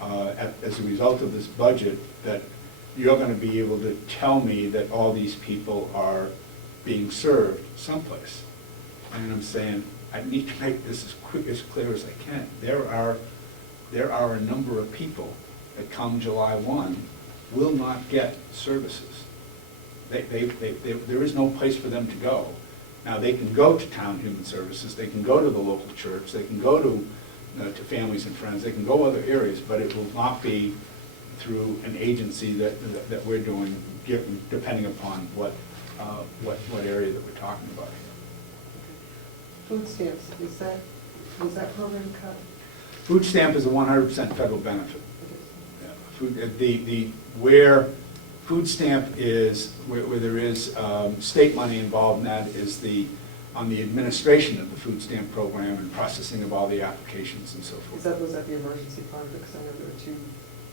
as a result of this budget, that you're going to be able to tell me that all these people are being served someplace. And I'm saying, I need to make this as clear as I can. There are a number of people that come July 1 will not get services. There is no place for them to go. Now, they can go to Town Human Services, they can go to the local church, they can go to Families and Friends, they can go other areas, but it will not be through an agency that we're doing, depending upon what area that we're talking about here. Food stamps, was that program cut? Food stamp is a 100% federal benefit. Yeah, where food stamp is, where there is state money involved in that, is on the administration of the food stamp program and processing of all the applications and so forth. Was that the emergency fund? Because I know there are two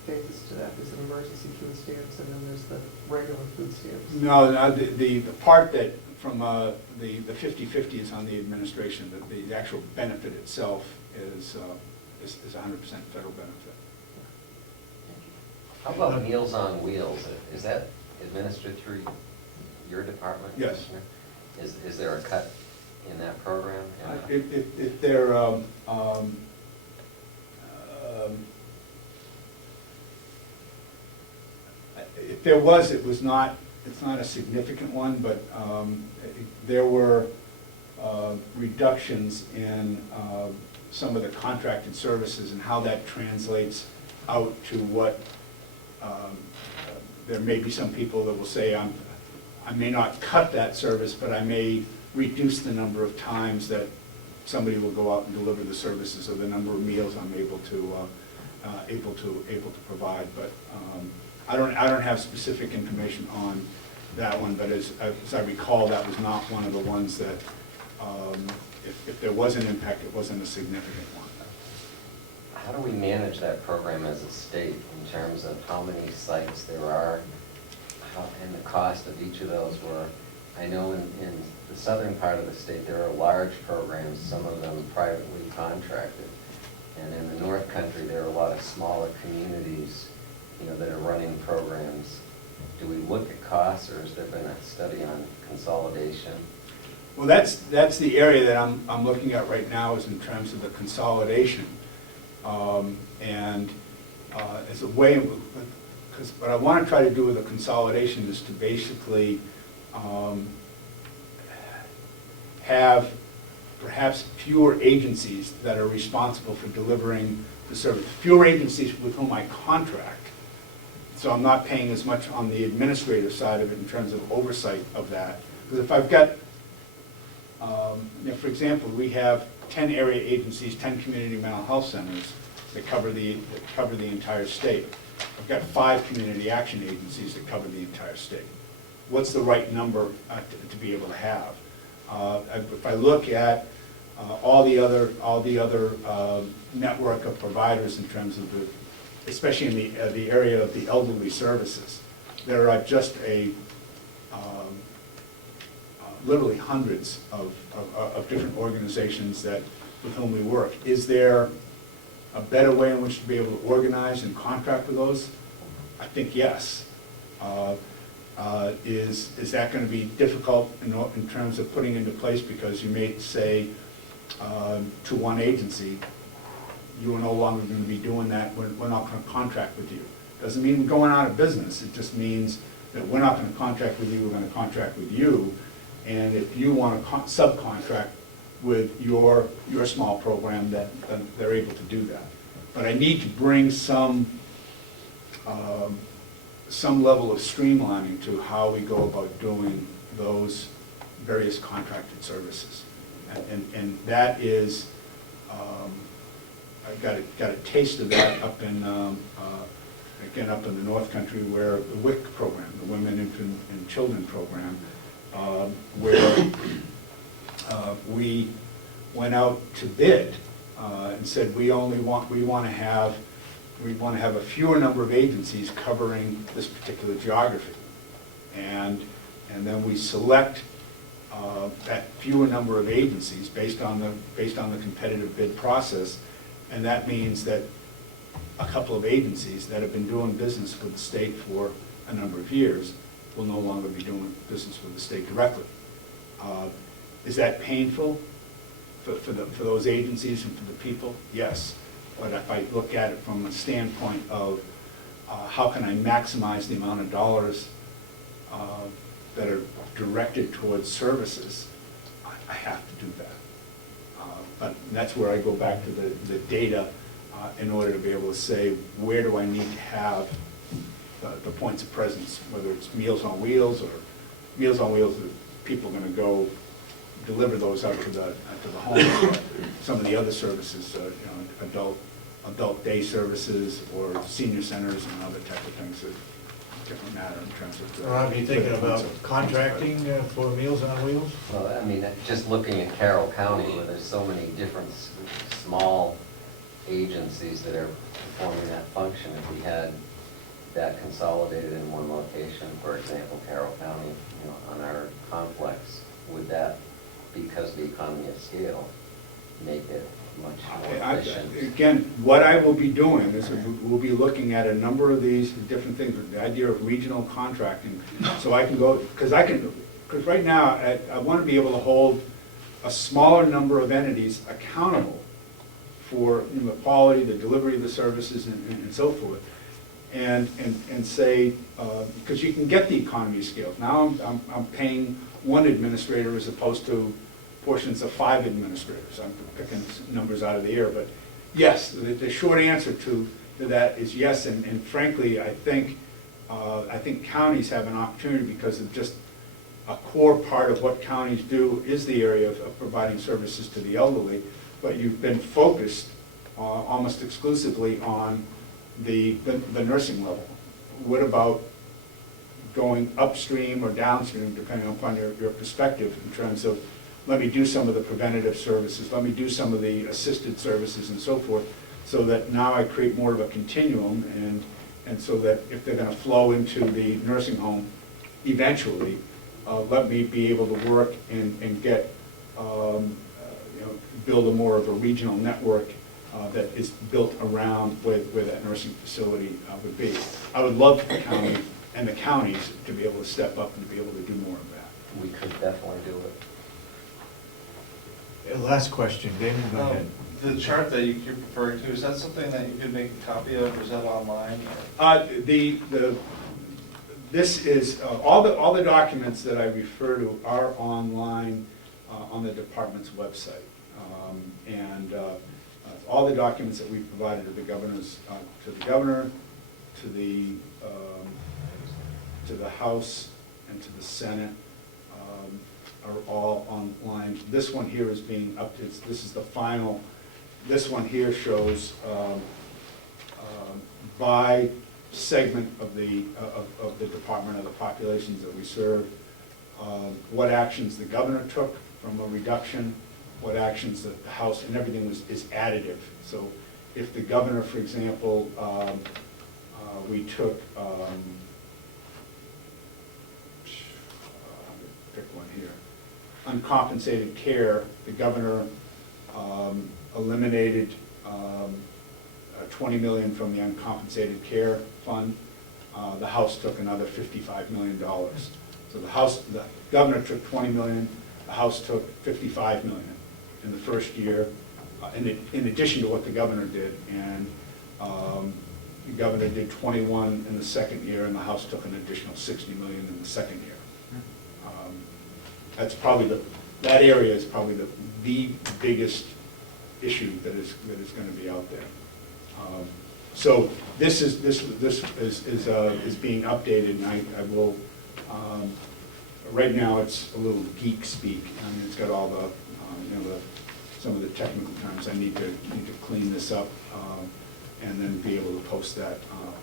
phases to that. There's an emergency food stamps and then there's the regular food stamps. No, the part that from the 50/50 is on the administration. The actual benefit itself is 100% federal benefit. How about Meals on Wheels? Is that administered through your department? Yes. Is there a cut in that program? If there, if there was, it's not a significant one, but there were reductions in some of the contracted services and how that translates out to what there may be some people that will say, I may not cut that service, but I may reduce the number of times that somebody will go out and deliver the services, or the number of meals I'm able to provide. But I don't have specific information on that one. But as I recall, that was not one of the ones that, if there was an impact, it wasn't a significant one. How do we manage that program as a state in terms of how many sites there are, and the cost of each of those? Were, I know in the southern part of the state there are large programs, some of them privately contracted, and in the North Country there are a lot of smaller communities, that are running programs. Do we look at costs, or has there been a study on consolidation? Well, that's the area that I'm looking at right now, is in terms of the consolidation. As a way, because what I want to try to do with the consolidation is to basically have perhaps fewer agencies that are responsible for delivering the service. Fewer agencies with whom I contract. So I'm not paying as much on the administrative side of it in terms of oversight of that. Because if I've got, for example, we have 10 area agencies, 10 community mental health centers that cover the entire state. I've got 5 community action agencies that cover the entire state. What's the right number to be able to have? If I look at all the other network of providers in terms of especially in the area of the elderly services, there are just literally hundreds of different organizations with whom we work. Is there a better way in which to be able to organize and contract with those? I think yes. Is that going to be difficult in terms of putting into place, because you may say to one agency, you are no longer going to be doing that, we're not going to contract with you. Doesn't mean we're going out of business, it just means that we're not going to contract with you, we're going to contract with you, and if you want to subcontract with your small program, then they're able to do that. But I need to bring some level of streamlining to how we go about doing those various contracted services. And that is, I got a taste of that up in, again, up in the North Country, where the WIC program, the Women, Infant, and Children program, where we went out to bid and said we want to have a fewer number of agencies covering this particular geography, and then we select that fewer number of agencies based on the competitive bid process, and that means that a couple of agencies that have been doing business with the state for a number of years will no longer be doing business with the state directly. Is that painful for those agencies and for the people? Yes. But if I look at it from a standpoint of how can I maximize the amount of dollars that are directed towards services, I have to do that. But that's where I go back to the data in order to be able to say, where do I need to have the points of presence, whether it's Meals on Wheels or Meals on Wheels, people are going to go deliver those out to the home, or some of the other services, adult day services or senior centers and other type of things that different matter in terms of. Rob, you thinking about contracting for Meals on Wheels? Well, I mean, just looking at Carroll County, where there's so many different small agencies that are performing that function, if we had that consolidated in one location, for example, Carroll County, on our complex, would that, because of the economy of scale, make it much more efficient? Again, what I will be doing is we'll be looking at a number of these different things, the idea of regional contracting, so I can go, because right now, I want to be able to hold a smaller number of entities accountable for the quality, the delivery of the services, and so forth. And say, because you can get the economy of scale. Now I'm paying one administrator as opposed to portions of 5 administrators. I'm picking numbers out of the air, but yes, the short answer to that is yes. And frankly, I think counties have an opportunity, because of just a core part of what counties do is the area of providing services to the elderly. But you've been focused almost exclusively on the nursing level. What about going upstream or downstream, depending upon your perspective, in terms of, let me do some of the preventative services, let me do some of the assisted services and so forth, so that now I create more of a continuum, and so that if they're going to flow into the nursing home eventually, let me be able to work and get, build a more of a regional network that is built around where that nursing facility would be. I would love the county and the counties to be able to step up and to be able to do more of that. We could definitely do it. Last question, Damon, go ahead. The chart that you're referring to, is that something that you could make a copy of, or is that online? This is, all the documents that I refer to are online on the department's website. All the documents that we provided to the governors, to the governor, to the House, and to the Senate, are all online. This one here is being updated. This is the final. This one here shows by segment of the department, of the populations that we serve, what actions the governor took from a reduction, what actions that the House, and everything is additive. So if the governor, for example, we took, pick one here, uncompensated care, the governor eliminated $20 million from the uncompensated care fund. The House took another $55 million. So the governor took $20 million, the House took $55 million in the first year, in addition to what the governor did. And the governor did 21 in the second year, and the House took an additional $60 million in the second year. That's probably that area is probably the biggest issue that is going to be out there. So this is being updated, and I will. Right now, it's a little geek speak. I mean, it's got all the some of the technical terms. I need to clean this up and then be able to post that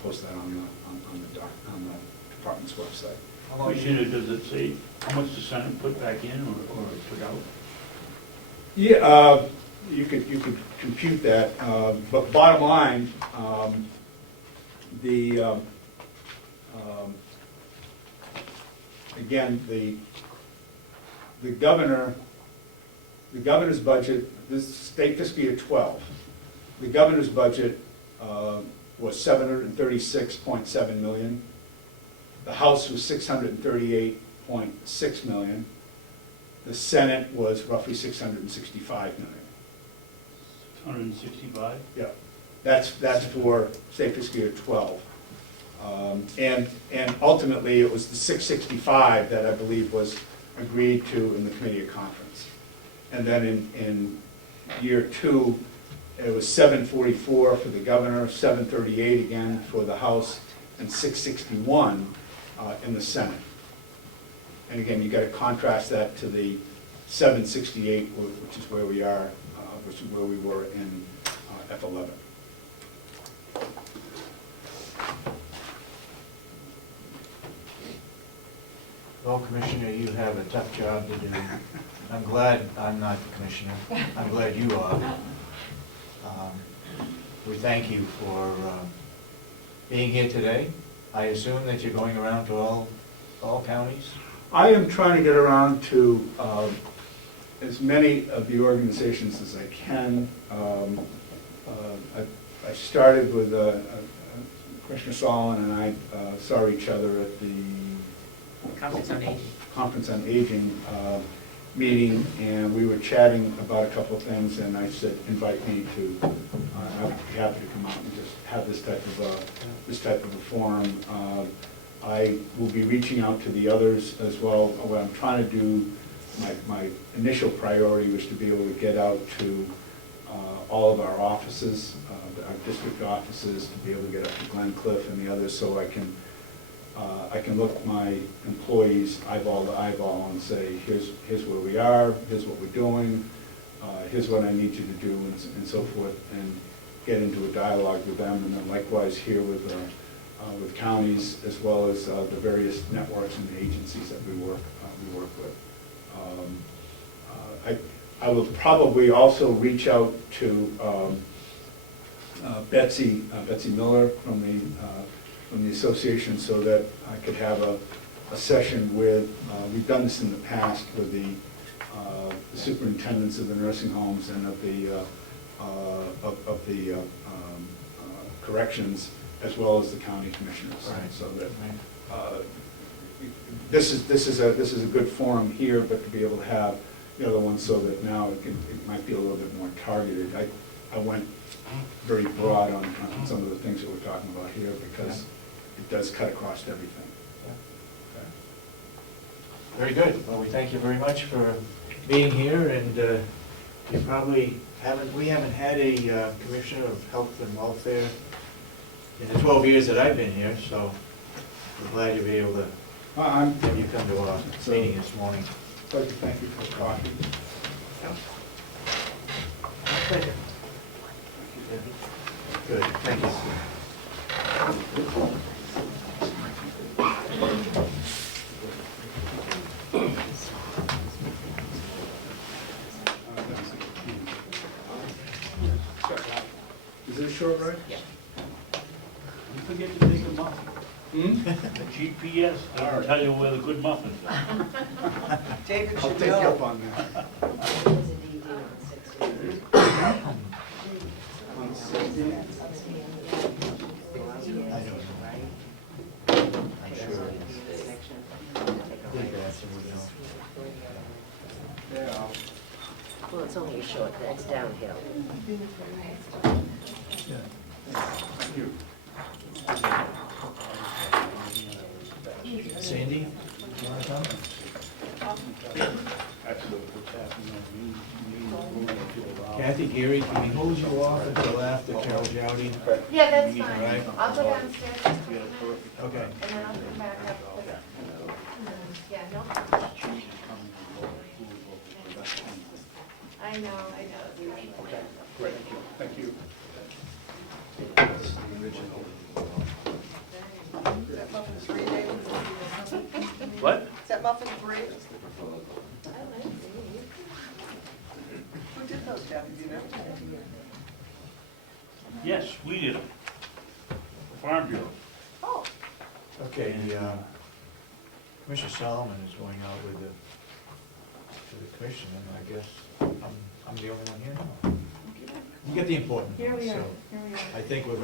on the department's website. Commissioner, does it say how much the Senate put back in or took out? Yeah, you could compute that, but bottom line, again, the governor's budget, this state fiscal year 12, the governor's budget was $736.7 million. The House was $638.6 million. The Senate was roughly $665 million. 165? Yeah, that's for, say, fiscal year 12. And ultimately, it was the 665 that I believe was agreed to in the committee of conference. And then in year 2, it was 744 for the governor, 738 again for the House, and 661 in the Senate. And again, you got to contrast that to the 768, which is where we are, which is where we were in F11. Well, Commissioner, you have a tough job to do. I'm glad I'm not the commissioner. I'm glad you are. We thank you for being here today. I assume that you're going around to all counties? I am trying to get around to as many of the organizations as I can. I started with Commissioner Solomon and I saw each other at the Conference on Aging meeting, and we were chatting about a couple of things, and I said, invite me to, I would be happy to come out and just have this type of a forum. I will be reaching out to the others as well. What I'm trying to do, my initial priority was to be able to get out to all of our offices, our district offices, to be able to get up to Glen Cliff and the others, so I can look my employees eyeball to eyeball and say, here's where we are, here's what we're doing, here's what I need you to do, and so forth, and get into a dialogue with them, and then likewise here with counties, as well as the various networks and agencies that we work with. I will probably also reach out to Betsy Miller from the association, so that I could have a session with, we've done this in the past with the superintendents of the nursing homes and of the corrections, as well as the county commissioners. Right. So that this is a good forum here, but to be able to have the other one, so that now it might be a little bit more targeted. I went very broad on some of the things that we're talking about here, because it does cut across everything. Okay. Very good. Well, we thank you very much for being here, and we haven't had a Commissioner of Health and Welfare in the 12 years that I've been here, so we're glad to be able to have you come to our meeting this morning. I'd like to thank you for the coffee. Pleasure. Good, thank you. Is it a short ride? You forget to take a muffin. The GPS doesn't tell you where the good muffins are. David I'll should take you up know. on that. I don't know. I'm sure. Dave Batson would know. Yeah. Well, it's only a short, that's downhill. Thank you. Sandy, you want to come? Kathy, Gary, can we hold you off until after Carol Jowdy? Yeah, that's Meeting, fine. right? I'll go downstairs for a couple minutes, Okay. and then I'll come back up. Yeah, no. I know. Thank you. Is that muffin free, David? What? Is that muffin free? Who did those, Kathy, do you know? Yes, we did them. Farm Bureau. Oh, Okay, Commissioner Solomon is going out with to the commission, and I guess I'm the only one here now. You get the important here one, we are, so here we are. I think we're